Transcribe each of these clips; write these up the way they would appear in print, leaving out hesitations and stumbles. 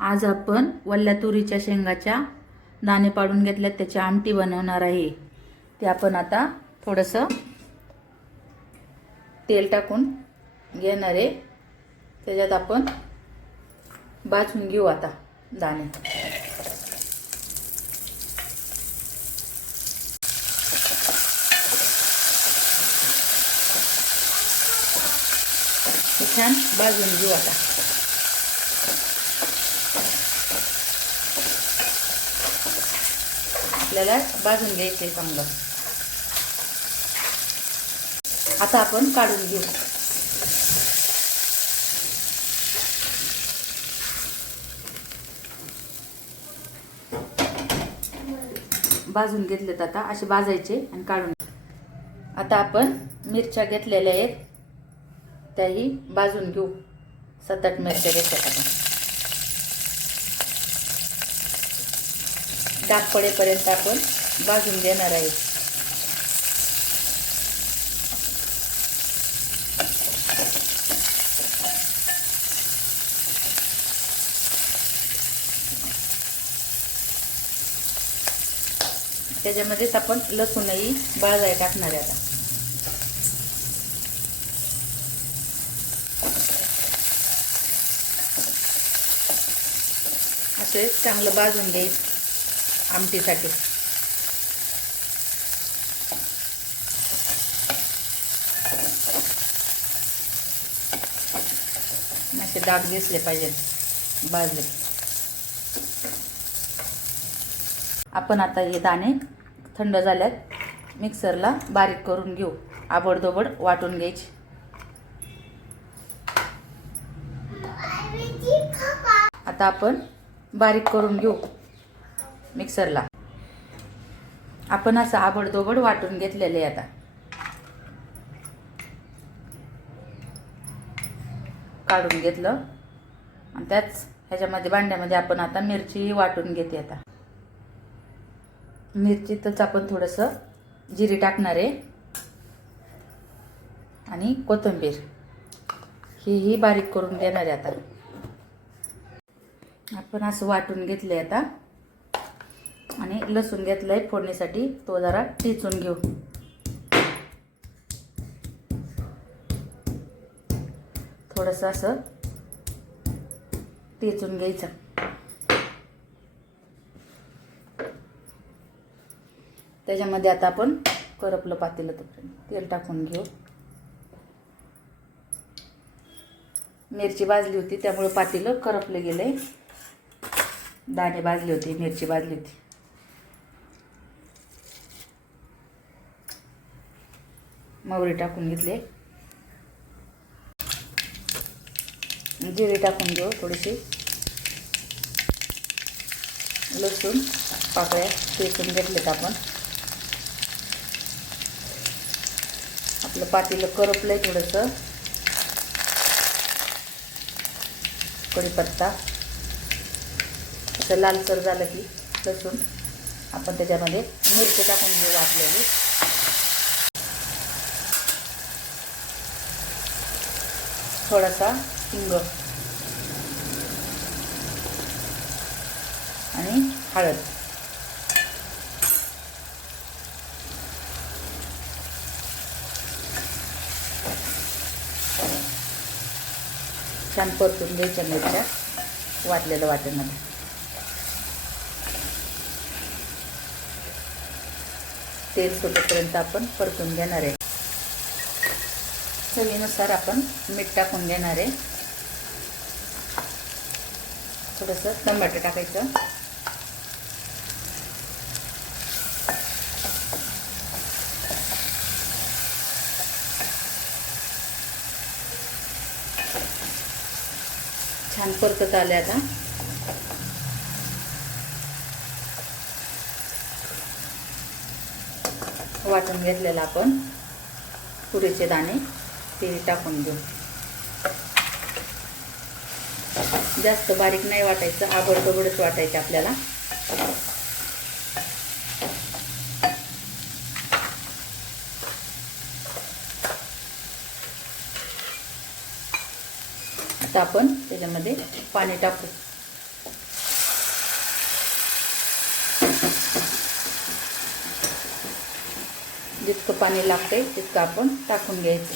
आज आपण वल्ल्या तुरीच्या शेंगाच्या दाणे पाडून घेतल्यात त्याची आमटी बनवणार आहे। ते आपण आता थोडंसं तेल टाकून घेणार आहे। त्याच्यात आपण भाजून घेऊ आता दाणे। छान भाजून घेऊ आता। आपल्याला भाजून घ्यायचे चांगलं। आता आपण काढून घेऊ। भाजून घेतलेत आता असे भाजायचे आणि काढून। आता आपण मिरच्या घेतलेल्या आहेत त्याही भाजून घेऊ। 7-8 मिरच्या घेतल्यात आपण। डाग पडेपर्यंत आपण भाजून घेणार आहे। त्याच्यामध्येच आपण लसूणही भाजायला टाकणार आहे आता। असे चांगलं भाजून घ्यायचं आमटीसाठी। असे डाग दिसले पाहिजे भाजले। आपण आता हे दाणे थंड झाल्यात मिक्सरला बारीक करून घेऊ। आबडधोबड वाटून घ्यायचे। आता आपण बारीक करून घेऊ मिक्सरला। आपण असं आबडधोबड वाटून घेतलेले आता। काढून घेतलं आणि त्याच ह्याच्यामध्ये भांड्यामध्ये आपण आता मिरची वाटून घेते आता। मिरचीतच आपण थोडंसं जिरे टाकणार आहे आणि कोथिंबीर ही बारीक करून घेणार आहे आता। आपण असं वाटून घेतले आता आणि लसूण घेतलाय फोडणीसाठी तो जरा ठेचून घेऊ। थोडंसं असं ठेचून घ्यायचं। त्याच्यामध्ये आता आपण करपलं पातेलं तेल टाकून घेऊ। मिरची भाजली होती त्यामुळे पातेलं करपले गेले। दाणे भाजले होते, मिरची भाजली होती। मोहरी टाकून घेतले। जिरे टाकून घेऊ थोडीशी। लसूण पाकळ्या ठेचून घेतलेत आपण। आपलं पातेलं करपलंय थोडंसं। कढीपत्ता असं लालसर झालं की लसूण आपण त्याच्यामध्ये मिरची टाकून घेऊ आपल्याला। थोडासा हिंग आणि हळद। छान परतून घ्यायच्या मिरच्या वाटलेलं वाटणामध्ये। तेल सुटेपर्यंत आपण परतून घेणार आहे। चवीनुसार आपण मीठ टाकून घेणार आहे। थोडंसं टमाटर टाकायचं। छान परतत आले आता। वाटून घेतलेला आपण तुरीचे दाणे ते टाकून देऊ। जास्त बारीक नाही वाटायचं, आबडधोबडच वाटायचं आपल्याला। आता आपण त्याच्यामध्ये पाणी टाकू। जितकं पाणी लागते तितकं आपण टाकून घ्यायचं.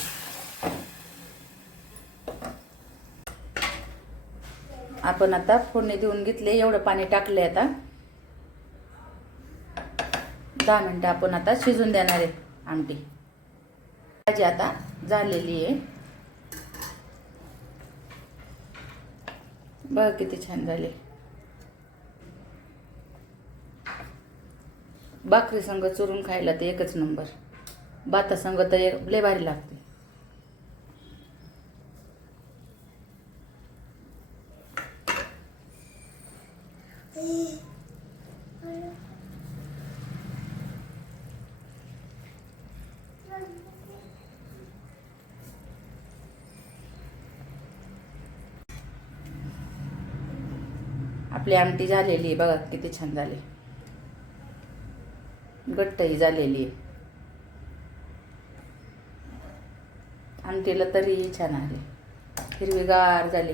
आपण आता फोडणी देऊन घेतले, एवढं पाणी टाकले. आता 10 मिनिटं आपण आता शिजून देणार आहे आमटी. भाजी आता झालेली आहे. बघ किती छान झाले. भाकरी संग चुरून खायला ते एकच नंबर. भाता संग तर लय भारी लागते. आपली आमटी झालेली आहे. बघा किती छान झाली. घट्टही झालेली आहे. आमटीला तरीही छान आहे. हिरवीगार झाली.